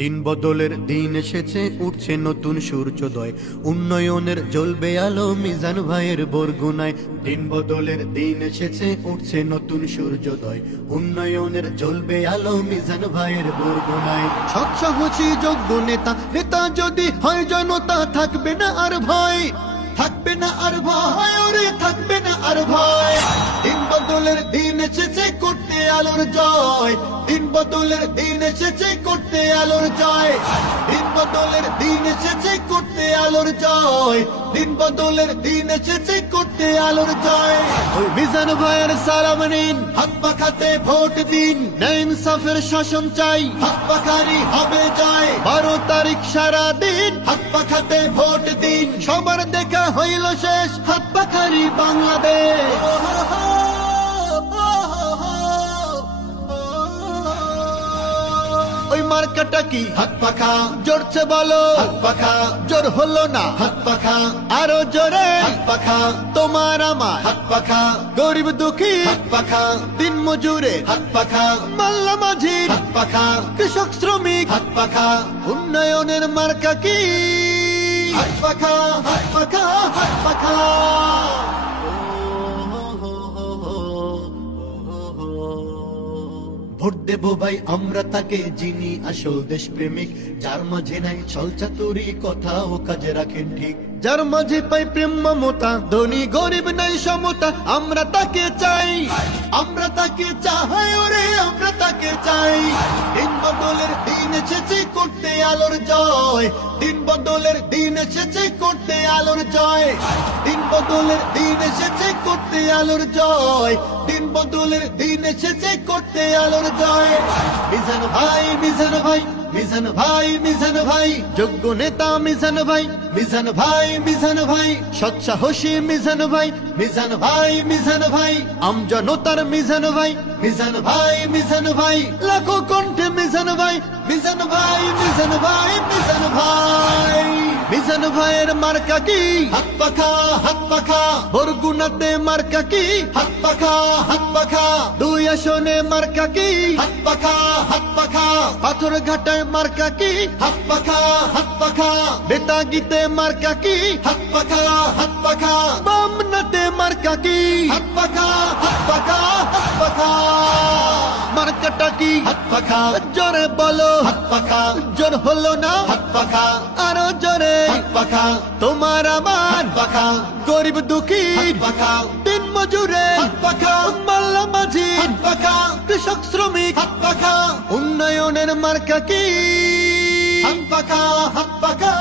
দিন বদলের দিন এসেছে, উঠছে নতুন সূর্যোদয়, উন্নয়নের জ্বলবে আলো মিজান ভাইয়ের বরগুনায়। দিন বদলের দিন এসেছে, উঠছে নতুন সূর্যোদয়, উন্নয়নের জ্বলবে আলো মিজান ভাইয়ের বরগুনায়। সৎ সাহসী যোগ্য নেতা, নেতা যদি হয় জনতা, থাকবে না আর ভয়, থাকবে না আর ভয়, ওরে থাকবে না আর ভয়। দিন বদলের দিন এসেছে, করতে আলোর জয়, দিন বদলের দিন এসেছে, করতে আলোর জয়। দিন বদলের দিন এসেছে, করতে আলোর জয়, দিন বদলের দিন এসেছে, করতে আলোর জয়। ওই মিজান ভাইয়ের সালাম নিন, হাত পাখাতে ভোট দিন, ন্যায় ইনসাফের শাসন চাই, হাত পাখারি হবে জয়। 12 তারিখ সারা দিন হাত পাখাতে ভোট দিন, সবার দেখা হইল শেষ, হাত পাখারি বাংলাদেশ। ওই মার্কাটা কি? হাত পাখা। জোরছে বলো হাত পাখা, জোর হলো না হাত পাখা, আরো জোরে হাত পাখা। তোমার আমার হাত পাখা, গরিব দুঃখী হাত পাখা, দিন মজুরে হাত পাখা, মাল্লা মাঝি হাত পাখা, কৃষক শ্রমিক হাত পাখা। উন্নয়নের মার্কা কি? হাত পাখা, হাত পাখা, হাত পাখা। ভোট দেবো ভাই আমরা তাকে, যিনি আসল দেশপ্রেমিক, যার মাঝে নাই ছল চাতুরি, কথা ও কাজে রাখেন ঠিক, যার মাঝে পাই প্রেম মমতা, ধনী গরিব নাই সমতা। আমরা তাকে চাই, আমরা তাকে চাই, ওরে আমরা তাকে চাই। দিন বদলের দিন এসেছে, করতে আলোর জয়, দিন বদলের দিন এসেছে, করতে আলোর জয়। দিন বদলের দিন এসেছে, করতে আলোর জয়, দিন বদলের দিন এসেছে, করতে আলোর জয়। মিজান ভাই, মিজান ভাই, মিজান ভাই, মিজান ভাই, যোগ্য নেতা মিজান ভাই, মিজান ভাই, মিজান ভাই, সৎ সাহসী মিজান ভাই, মিজান ভাই, মিজান ভাই, আমজনতার মিজান ভাই, মিজান ভাই, মিজান ভাই, লাখো কণ্ঠে মিজান ভাই, মিজান ভাই, মিজান ভাই, মিজান ভাই। মিজান ভাইয়ের মার্কা কি? হাত পাখা, হাত পাখা। বরগুনাতে মার্কা কি? হাত পাখা, হাত পাখা। 2 আসনে মার্কা কি? হাত পাখা, হাত পাখা। পাথর ঘাটায় মার্কা কি? হাত পাখা, হাত পাখা। বেতাগিতে মার্কা কি? হাত পাখা, হাত পাখা। বামনাতে মার্কা কি? হাত পাখা, হাত পাখা, হাত পাখা। মার্কাটা কি? হাত পাখা। জোরে বলো হাত পাখা, জোর হলো না হাত পাখা, আরো জোরে হাত পাখা। তোমার আমার হাত পাখা, গরিব দুঃখী হাত পাখা, দিন মজুরে হাত পাখা, মাল্লা মাঝি হাত পাখা, কৃষক শ্রমিক হাত পাখা। উন্নয়নের মার্কা কি? হাত পাখা, হাত পাখা।